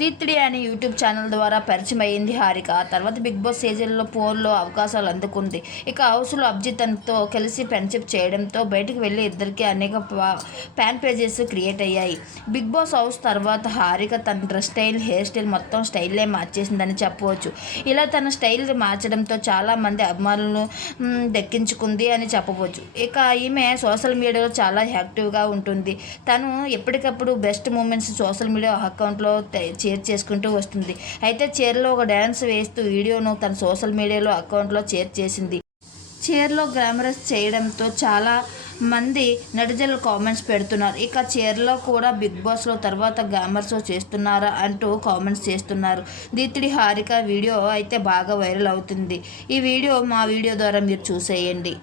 దీప్తిడి అనే YouTube channel ద్వారా పరిచయం అయ్యింది హారిక. ఆ తర్వాత బిగ్ బాస్ సీజన్లో ఫోన్లో అవకాశాలు అందుకుంది. ఇక హౌస్లో అబ్జితన్తో కలిసి ఫ్రెండ్షిప్ చేయడంతో బయటకు వెళ్ళి ఇద్దరికి అనేక ఫ్యాన్ పేజెస్ క్రియేట్ అయ్యాయి. బిగ్ బాస్ హౌస్ తర్వాత హారిక తన డ్రెస్ స్టైల్ హెయిర్ స్టైల్ మొత్తం స్టైల్లే మార్చేసిందని చెప్పవచ్చు. ఇలా తన స్టైల్ మార్చడంతో చాలామంది అభిమానులను దక్కించుకుంది అని చెప్పవచ్చు. ఇక ఈమె సోషల్ మీడియాలో చాలా యాక్టివ్గా ఉంటుంది. తను ఎప్పటికప్పుడు బెస్ట్ మూమెంట్స్ సోషల్ మీడియా అకౌంట్లో షేర్ చేసుకుంటూ వస్తుంది. అయితే చీరలో ఒక డ్యాన్స్ వేస్తూ వీడియోను తన సోషల్ మీడియాలో అకౌంట్లో షేర్ చేసింది. చీరలో గ్లామరస్ చేయడంతో చాలా మంది నెటిజన్లు కామెంట్స్ పెడుతున్నారు. ఇక చీరలో కూడా బిగ్ బాస్లో తర్వాత గ్లామర్స్ చేస్తున్నారా అంటూ కామెంట్స్ చేస్తున్నారు. దీత్రి హారిక వీడియో అయితే బాగా వైరల్ అవుతుంది. ఈ వీడియో మా వీడియో ద్వారా మీరు చూసేయండి.